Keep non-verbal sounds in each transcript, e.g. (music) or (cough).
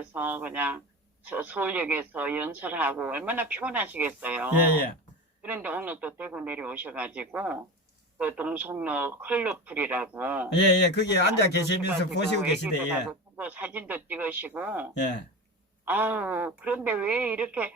한강에서 그냥 서- 서울역에서 연설하고 얼마나 피곤하시겠어요. 예, 예. 그런데 오늘 또 대구 내려오셔가지고 그 동성로 클럽풀이라고 예, 예. 거기 앉아 계시면서 보시고 계시대, 예. 사진도 찍으시고 예. 아우 그런데 왜 이렇게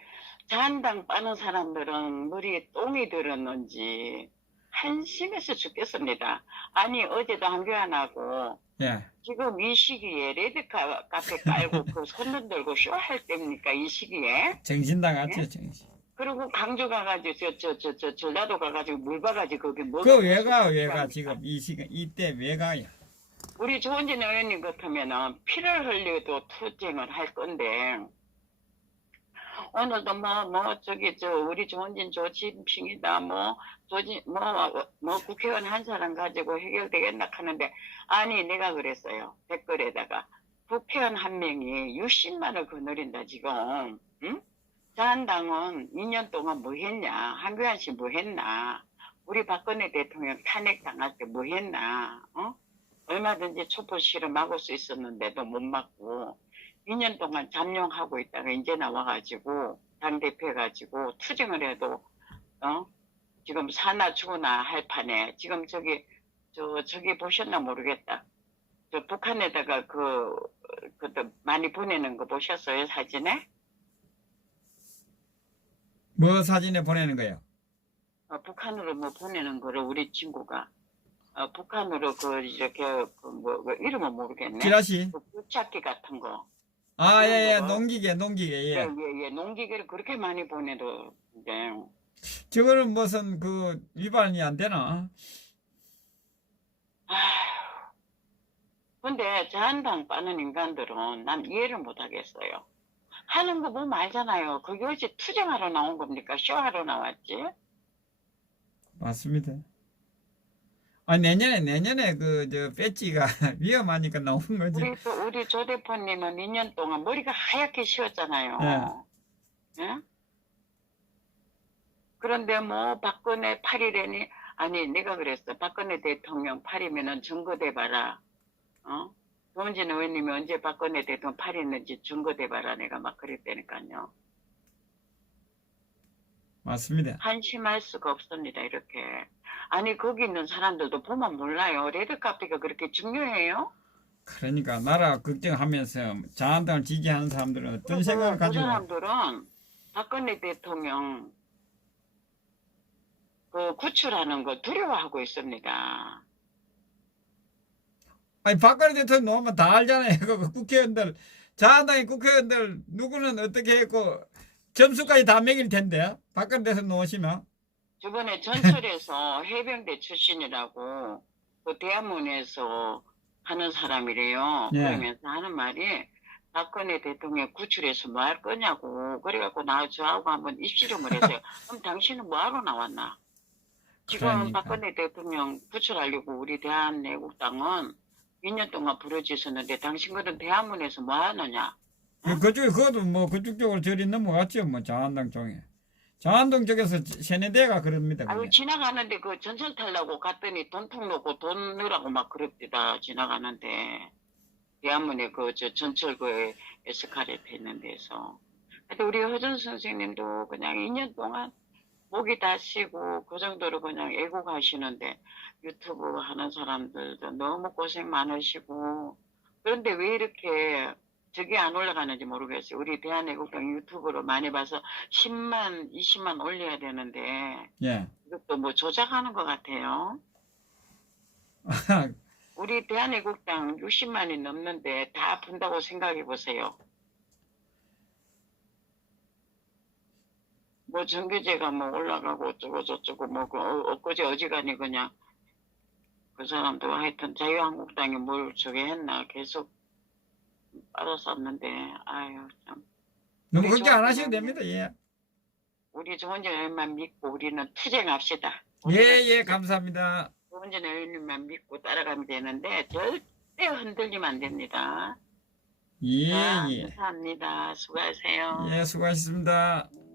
잔당 빠는 사람들은 머리에 똥이 들었는지 한심해서 죽겠습니다. 아니 어제도 한교안 하고 예. 지금 이 시기에 레드카 카페 깔고 (laughs) 그 손님 들고 쇼할 때입니까 이 시기에? 정신당 예? 정신. 그리고 강주 가가지고 저저 저 저 전라도 가가지고 물 봐가지고 거기 뭐 그 왜가, 왜가 지금 이 시간, 이때 왜 가요? 우리 조은진 의원님 같으면은 피를 흘려도 투쟁을 할 건데 오늘도 뭐 뭐 저기 저 우리 조은진 조진핑이다 뭐 조진 뭐 뭐 국회의원 한 사람 가지고 해결되겠나 하는데 아니 내가 그랬어요. 댓글에다가 국회의원 한 명이 60만을 거느린다 지금. 응? 자한당은 2년 동안 뭐 했냐? 한교안 씨 뭐 했나? 우리 박근혜 대통령 탄핵 당할 때 뭐 했나? 어? 얼마든지 촛불 실험 막을 수 있었는데도 못 막고 2년 동안 잠룡하고 있다가 이제 나와가지고 당대표 해가지고 투쟁을 해도 어? 지금 사나 죽으나 할 판에 지금 저기 저 저기 보셨나 모르겠다. 저 북한에다가 그 그것도 많이 보내는 거 보셨어요 사진에? 뭐 사진에 보내는 거예요? 어, 북한으로 뭐 보내는 거를 우리 친구가. 어, 북한으로 그 이렇게 그뭐 그 이름은 모르겠네. 지라시? 그 굴착기 같은 거 아, 예, 예. 거. 농기계, 농기계, 예, 예. 예, 예. 농기계를 그렇게 많이 보내도, 이제, 저거는 무슨 그 위반이 안 되나? 아휴. 근데 자한당 빠는 인간들은 난 이해를 못 하겠어요. 하는 거 보면 알잖아요. 그게 어찌 투쟁하러 나온 겁니까? 쇼하러 나왔지? 맞습니다. 아, 내년에, 내년에 그, 저, 배지가 (laughs) 위험하니까 나온 거지. 우리, 또 우리 조 대표님은 2년 동안 머리가 하얗게 쉬었잖아요. 예? 그런데 뭐, 박근혜 8일에니, 아니, 내가 그랬어. 박근혜 대통령 8이면은 증거대봐라. 어? 조은진 의원님이 언제 박근혜 대통령 8있는지 증거대봐라. 내가 막 그랬다니까요. 맞습니다. 한심할 수가 없습니다. 이렇게. 아니, 거기 있는 사람들도 보면 몰라요. 레드 카페가 그렇게 중요해요? 그러니까 나라 걱정하면서 자한당을 지지하는 사람들은 어떤 생각을 그 가지고 사람들은 박근혜 대통령 그 구출하는 거 두려워하고 있습니다. 아니 박근혜 대통령 놓으면 다 알잖아요. (laughs) 그 국회의원들 자한당의 국회의원들 누구는 어떻게 했고 점수까지 다 매길 텐데 박근혜 대통령 놓으시면 저번에 전철에서 (laughs) 해병대 출신이라고 그 대한문에서 하는 사람이래요. 예. 그러면서 하는 말이 박근혜 대통령 구출해서 뭐 할 거냐고 그래갖고 나 저하고 한번 입시름을 했어요. (laughs) 그럼 당신은 뭐하러 나왔나? 지금 그러니까. 박근혜 대통령 구출하려고 우리 대한애국당은 2년 동안 부르짖었는데 당신 그런 대한문에서 뭐 하느냐? 그, 그쪽에 그것도 뭐 그쪽 쪽으로 저리 넘어갔죠 뭐 자한당 쪽에 자한당 쪽에서 세뇌대가 그럽니다. 아유 그게. 지나가는데 그 전철 타려고 갔더니 돈통 놓고 돈 넣으라고 막 그럽디다 지나가는데 대한문에 그 저 전철 그 에스카레이터 있는 데서 근데 우리 허준 선생님도 그냥 2년 동안 목이 다시고 그 정도로 그냥 애국하시는데 유튜브 하는 사람들도 너무 고생 많으시고 그런데 왜 이렇게 저게 안 올라가는지 모르겠어요. 우리 대한애국당 유튜브로 많이 봐서 10만, 20만 올려야 되는데 예. 이것도 뭐 조작하는 것 같아요. (laughs) 우리 대한애국당 60만이 넘는데 다 분다고 생각해 보세요. 뭐 전교제가 뭐 올라가고 어쩌고 저쩌고 뭐 그, 어, 엊그제 어지간히 그냥 그 사람도 하여튼 자유한국당이 뭘 저기 했나 계속 빨아쌌는데 아유 참 너무 우리 걱정 안 좋은 하셔도. 됩니다. 예. 우리 조은진 의원만 믿고 우리는 투쟁합시다. 예, 예, 감사합니다. 조은진 의원님만 믿고 따라가면 되는데 절대 흔들리면 안 됩니다. 예, 자, 예. 감사합니다. 수고하세요. 예, 수고하셨습니다. 음.